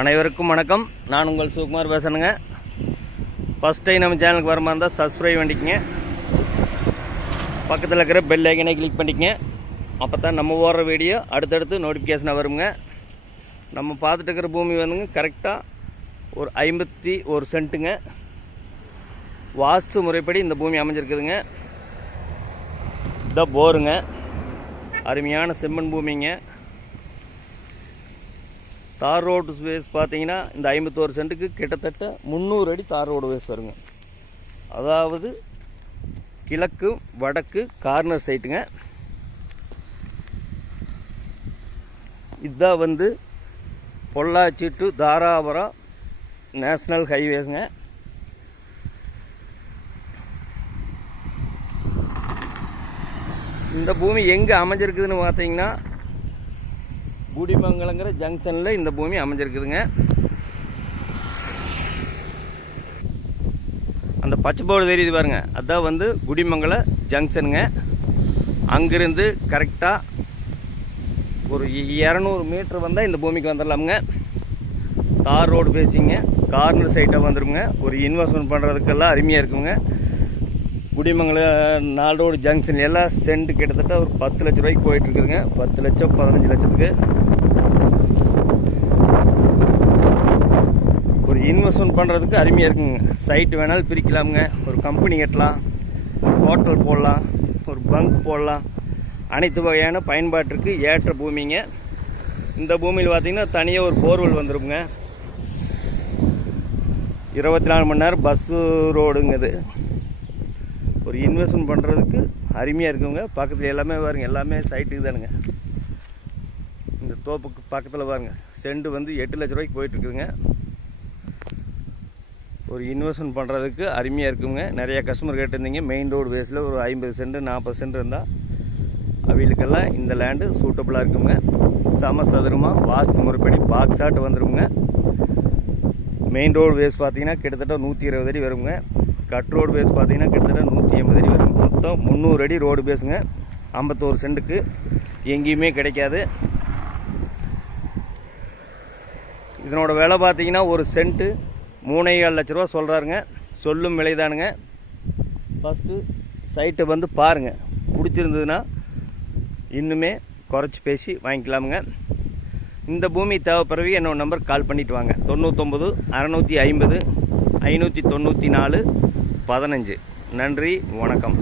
அனைவருக்கும் வணக்கம். நான் உங்கள் சுகுமார் பேசுகிறேங்க. ஃபஸ்ட் டைம் நம்ம சேனலுக்கு வர மாதிரி இருந்தால் சப்ஸ்கிரைப் பண்ணிக்கங்க. பக்கத்தில் இருக்கிற பெல் ஐக்கனை கிளிக் பண்ணிக்கங்க. அப்போ தான் நம்ம போடுற வீடியோ அடுத்தடுத்து நோட்டிஃபிகேஷனாக வருங்க. நம்ம பார்த்துட்டு இருக்கிற பூமி வந்துங்க கரெக்டாக ஒரு 51 சென்ட்டுங்க. வாஸ்து முறைப்படி இந்த பூமி அமைஞ்சிருக்குதுங்க. இந்த போருங்க, அருமையான செம்மண் பூமிங்க. தார் ரோடு ஸ்பேஸ் பார்த்தீங்கன்னா இந்த 51 சென்ட்டுக்கு கிட்டத்தட்ட 300 அடி தார் ரோடு வேஸ் வருங்க. அதாவது கிழக்கு வடக்கு கார்னர் சைட்டுங்க. இதுதான் வந்து பொள்ளாச்சி டு தாராபுரம் நேஷ்னல் ஹைவேஸுங்க. இந்த பூமி எங்கே அமைஞ்சிருக்குதுன்னு பார்த்தீங்கன்னா குடிமங்கலங்கிற ஜங்ஷனில் இந்த பூமி அமைஞ்சிருக்குதுங்க. அந்த பச்சை போர்டு தெரியுது பாருங்க, அதுதான் வந்து குடிமங்கல ஜங்ஷனுங்க. அங்கிருந்து கரெக்டாக ஒரு 200 மீட்டர் வந்தால் இந்த பூமிக்கு வந்துடலாமுங்க. தார் ரோடு பேசிங்க, கார்னர் சைட்டாக வந்துடுங்க. ஒரு இன்வெஸ்ட்மெண்ட் பண்ணுறதுக்கெல்லாம் அருமையாக இருக்குங்க. குடிமங்கல 4 ரோடு ஜங்ஷன் எல்லாம் சென்ட் கிட்டத்தட்ட ஒரு 10 லட்ச ரூபாய்க்கு போயிட்டுருக்குதுங்க. 10 லட்சம் 15 லட்சத்துக்கு ஒரு இன்வெஸ்ட்மெண்ட் பண்ணுறதுக்கு அருமையாக இருக்குங்க. சைட்டு வேணாலும் பிரிக்கலாமுங்க. ஒரு கம்பெனி கட்டலாம், ஹோட்டல் போடலாம், ஒரு பங்க் போடலாம். அனைத்து வகையான பயன்பாட்டிற்கு ஏற்ற பூமிங்க. இந்த பூமியில் பார்த்திங்கன்னா தனியாக ஒரு போர்வெல் வந்துடுங்க. 24 மணி நேரம் பஸ்ஸு ரோடுங்க. இது ஒரு இன்வெஸ்ட்மெண்ட் பண்ணுறதுக்கு அருமையாக இருக்குங்க. பக்கத்தில் எல்லாமே பாருங்க, எல்லாமே சைட்டுக்கு தானுங்க. இந்த தோப்புக்கு பக்கத்தில் பாருங்க, சென்ட் வந்து 8 லட்ச ரூபாய்க்கு போயிட்டுருக்குதுங்க. ஒரு இன்வெஸ்ட்மெண்ட் பண்ணுறதுக்கு அருமையாக இருக்குங்க. நிறையா கஸ்டமர் கேட்டிருந்தீங்க. மெயின் ரோடு பேஸில் ஒரு 50 சென்ட் 40 சென்ட் இருந்தால் அவைகளுக்கெல்லாம் இந்த லேண்டு சூட்டபுளாக இருக்குங்க. சமசதுரமாக வாஸ்து முறைப்படி பாக்ஸ் ஆட்டு வந்துடுங்க. மெயின் ரோடு பேஸ் பார்த்தீங்கன்னா கிட்டத்தட்ட 120 அடி வருங்க. கட் ரோடு பேஸ் பார்த்தீங்கன்னா கிட்டத்தட்ட 180 அடி வரும். மொத்தம் 300 அடி ரோடு பேஸுங்க. 51 சென்ட்டுக்கு எங்கேயுமே கிடைக்காது. இதனோட விலை பார்த்தீங்கன்னா ஒரு சென்ட்டு 3,4 லட்ச ரூபா சொல்கிறாருங்க. சொல்லும் விலைதானுங்க. ஃபஸ்ட்டு சைட்டை வந்து பாருங்கள், பிடிச்சிருந்ததுன்னா இன்னுமே குறைச்சி பேசி வாங்கிக்கலாமுங்க. இந்த பூமி தேவைப்படுறவி என்னோட நம்பர் கால் பண்ணிவிட்டு வாங்க. 99 650 594 15. நன்றி, வணக்கம்.